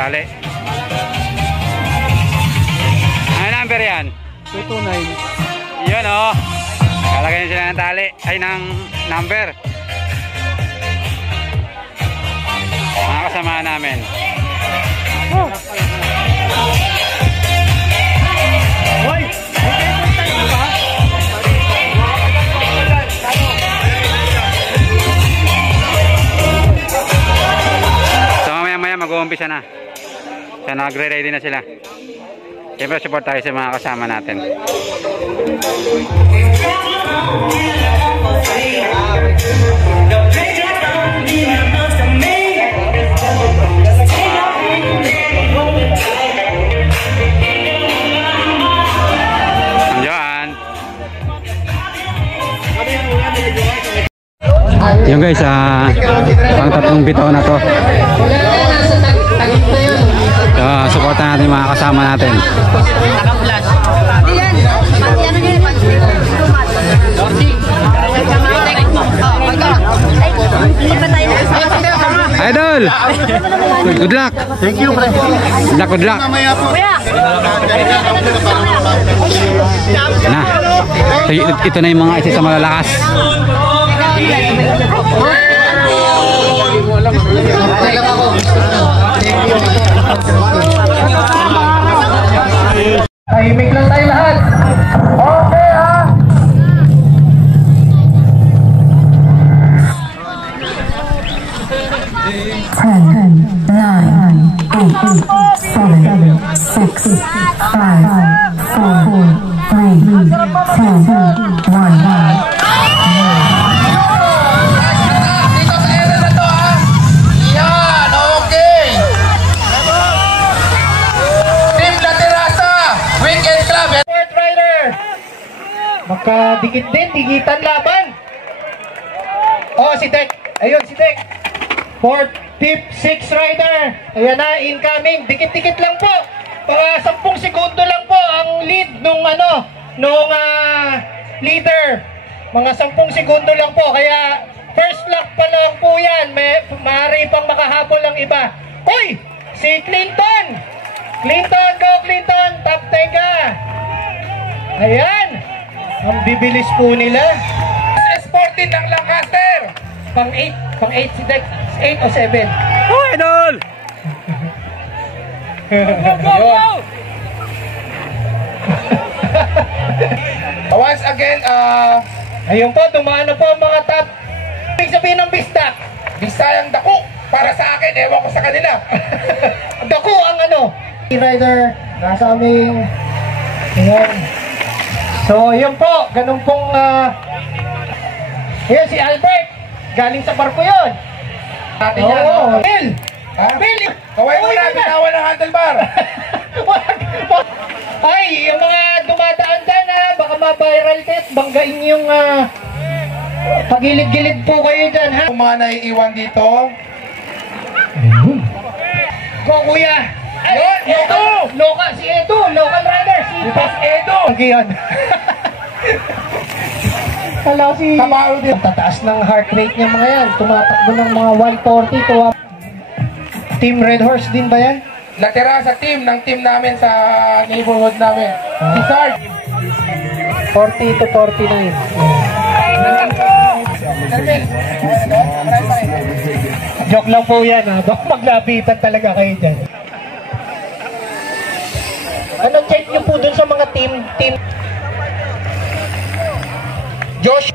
tali. Ano number yan? 229. Yun o. Kalagay sila ng tali. Ay, ng number. Mga kasama namin. Oh. Hoy! So mamaya mag-uumpisa na. So nagre-ready na sila. Siyempre support tayo sa mga kasama natin. Yung guys, pang tatlong bitaw na to. So, supportan natin mga kasama natin. Idol! Good luck! Thank you, pre. Good luck! Na. Ito na yung mga isa sa malalakas. Tahimik lang tayo lahat. Okay ha. 10, 9, 8, 7, 6, 5, 4, 3, 2, 1. Magkadikit din, digitan laban. Oh, si Tek. Ayun, si Tek. 4th, 5th, 6th rider. Ayan na, incoming. Dikit-dikit lang po. Mga 10 segundo lang po ang lead nung leader. Mga 10 segundo lang po. Kaya first lap pa lang po yan. Maaari pang makahabol ng iba. Uy! Si Clinton! Clinton, go Clinton! Top 10 ka! Ayan! Ang bibilis po nila. S14 ng Lancaster. Pang 8 si Dex. 8 o 7. Oh, idol! Go! Once again, ayun po, dumaan na po ang mga top. Ibig sabihin ng bistak. Bisayang dako. Para sa akin, ewan ko sa kanila. Dako ang rider, nasa aming ayan. So, yun po, ganun pong yun, si Albert galing sa barko yun. Natin yan. Bill! Bill! Kaway mo na, binawan ng handlebar. Ay, yung mga dumadaan dyan baka ma-viral test, banggain yung pagilid-gilid po kayo dyan ha. Yung mga naiiwan dito. Go kuya! Yun, Edo! Local, si Edo, local rider, si Pas Edo! Pag-iyan. Kala si... Kamaro din. Tataas ng heart rate niya mga yan. Tumatakbo ng mga 140 to Team Red Horse din ba yan? Natira sa team namin sa neighborhood namin. Si Sarge. 40 to 49. Joke lang po yan baka maglabitan talaga kayo dyan. Anong check nyo po dun sa mga team? Josh.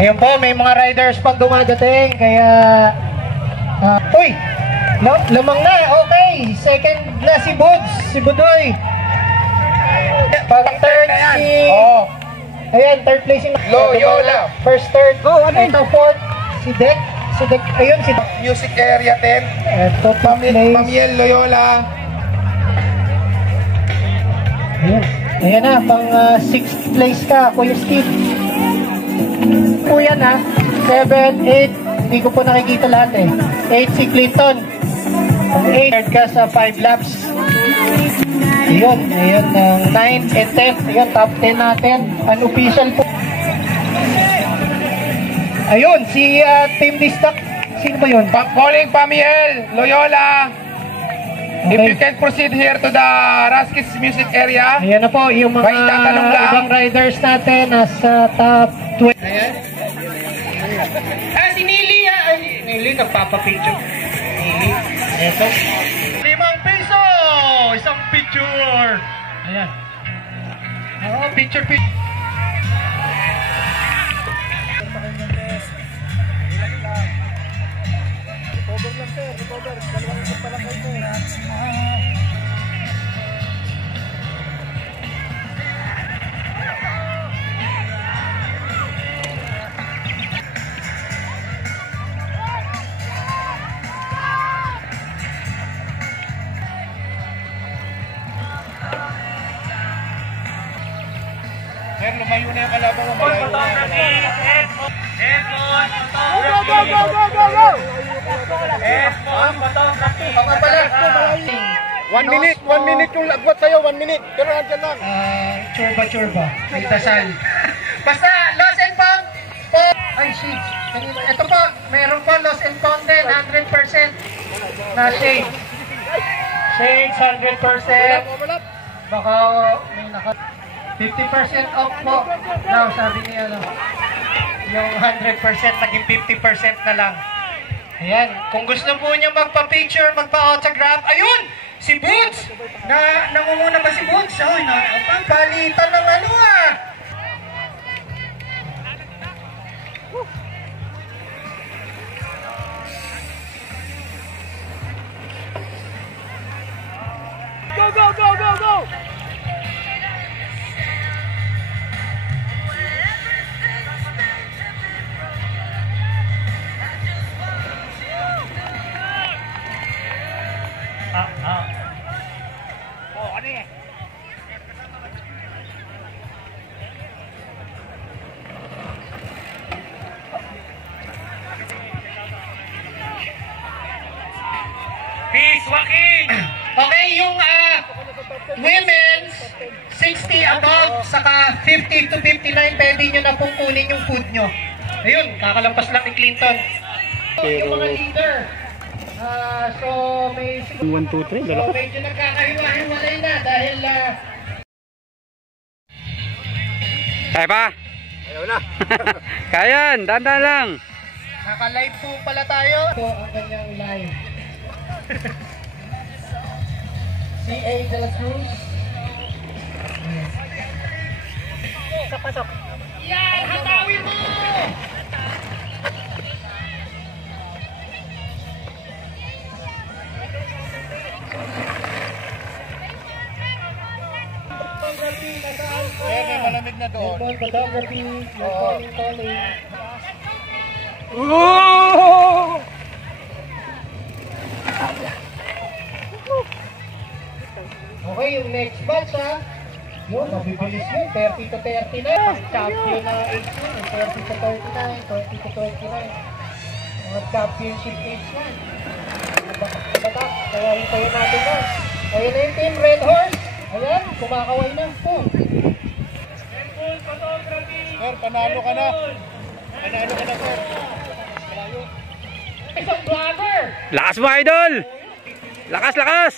Ayun po, may mga riders pang dumadating, kaya... uy! Lamang na, okay! Second na si Buds, si Budoy. Pag third si... Ayan, third place yung... Loyola. First, third. Go, ito, fourth. Si Dek. Ayun, si... Music Area 10. Ito, Pamiel Loyola. Ayan na, pang 6th place ka, Kuya Steve. Kuya na, 7, 8, hindi ko po nakikita lahat 8 si Clinton. Kung 8 ka sa 5 laps. Ayun, ayun, 9 and 10. Ayun, top 10 natin. Unofficial po. Ayun, si Team Distak. Sino ba yun? Calling Pamiel, Loyola. If Okay. you can proceed here to the Raskis Music area. Ayan na po, yung mga May tatanong lang. ibang riders natin nasa top 20. Ayan. Si Nili, Nili, nagpapapicture. Nili, eto. 5 piso! Isang picture! Ayan. Oo, picture. Sir, lumayo na yung kalaban mo. Malayo na. Mga pala. 1 minute yung lagwat sa'yo, 1 minute. Pero nandyan lang. Churba. May dasal. Basta, lost and found po. Ay, shit. Ito po, meron po lost and found din. 100% na shade. Shades, 100%. Baka may naka... 50% off po. Now, sabi niya, yung 100% naging 50% na lang. Ayan. Kung gusto po niya magpa-picture, magpa-autograph, ayun! Si Boots! Nangunguna ba si Boots? Ay, palitan ng ano ah! Go! Peace, Joaquin! Okay, yung women's 60 above, saka 50 to 59, pwede nyo na pong kunin yung food nyo. Ayun, kakalampas lang ni Clinton. Yung mga leader. So, may... 1, 2, 3, So, medyo nagkakahiwa-hiwalay na dahil... Kaya pa? Ayaw na. Kayan, dandan lang. Naka-live po pala tayo. Ito ang kanyang live. C.A. de la Cruz. Pasok. Yan! Hatawin mo! Kaya may malamig na doon. Photography, calling. Okay, yung next batch ha. Yun, mabibilis yun. 30 to 39. Champion na age yun. 30 to 39, 20 to 29. Mga championship age yan. Batak, kaya hintayin natin na. Ayun na yung team Red Horse. Ayan, kumakaway na. Sir, panalo ka na. Panalo ka na, sir. Malayo. Isang vlogger! Lakas mo, idol! Lakas! Lakas!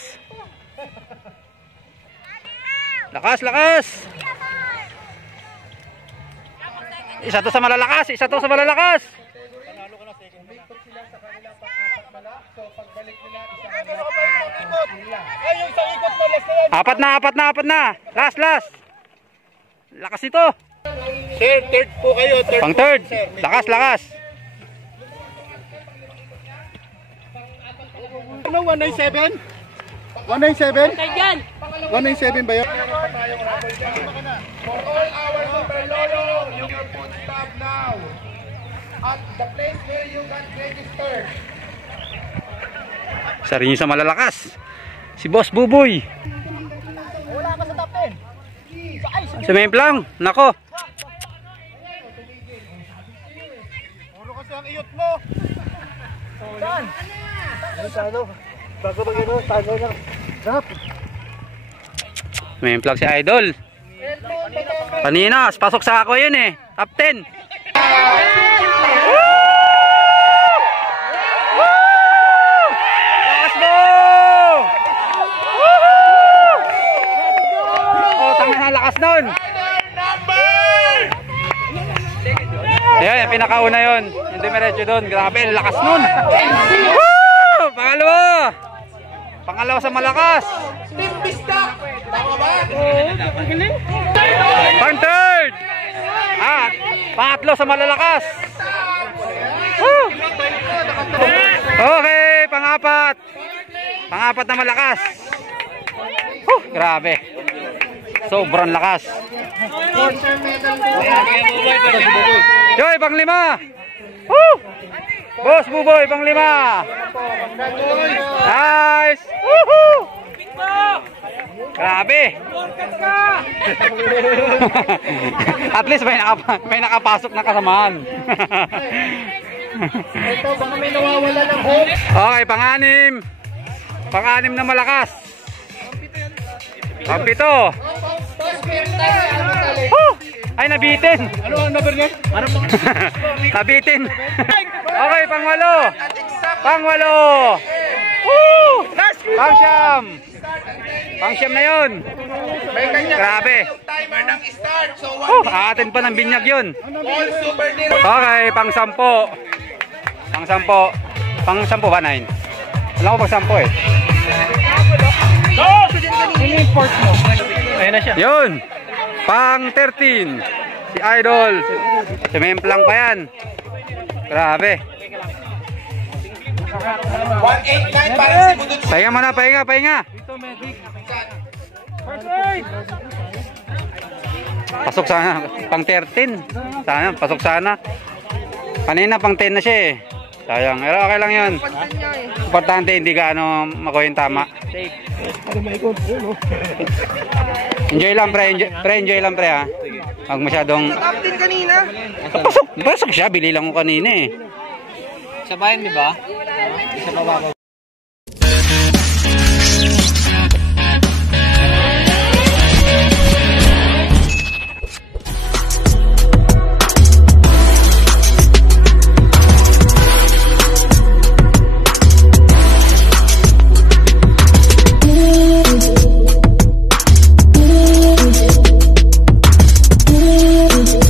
Isa to sa malalakas! Panalo ka na, second na. Sila sa kanilang pang-apat na lap. So, pagbalik nila, ay, yung isang ikot mo, last na yan. Apat na! Last! Lakas ito! Sir, third po kayo. Pang third! Lakas! Ano, 197? 197? 197 ba yun? For all our super lolo, you can put stop now at the place where you got registered. Isa rin yung sa malalakas. Si Boss Buboy. Wala ka sa top 10. Si Memplang. Nako. Puro kasi ang iyot mo. Saan? Bago mag-ano, tago lang. Drop. May plug si Idol. Kanina, pasok sa ako yun eh. Top 10. Lakas mo! Oh, tangin na lakas nun. Ayan, yung pinakauna yun. Yung dumiretso doon. Grabe, lakas nun. Woo! Pangalawa. Pangalawa sa malakas. Pang-third. Ah, pangatlo sa malalakas. Woo! Okay, pang-apat. Pang-apat na malakas. Grabe. Sobrang lakas. Joy, pang-lima. Woo! Boss Buboy, pang-lima. Nice. Woohoo! Grabe. At least may nakapasok na kasamahan. Ito, baka may nawawala ng hope. Okay, pang-anim. Pang-anim na malakas. Pang-pito. Ay, nabitin. Ano ang number niya? Ano pang? Nabitin. Okay, pang-walo. Pang-walo. Woo! Pang-siyam. Pang-siyam na yun. Grabe. Timer ng start. So, Atin pa ng binyag yun. all super nil. Okay, pang-sampo. Pang-sampo. Pang-sampo ba, 9? Alam ko pang-sampo eh. In-import mo. Ayun na siya. Yun. Pang-13. Si Idol. Sumemplang pa yan. Grabe. 189 para si Mundut. Pahinga mo na, pahinga, pahinga. Pasok sana. Pang-13. Sana, pasok sana. Kanina pang-10 na siya eh. Sayang. Pero okay lang yun. Importante hindi ka makuha yung tama. Enjoy lang pre. Enjoy lang pre ha. Huwag masyadong... Captain kanina. Pasok siya. Bili lang ko kanina eh. Sabayan, di ba? Sa baba.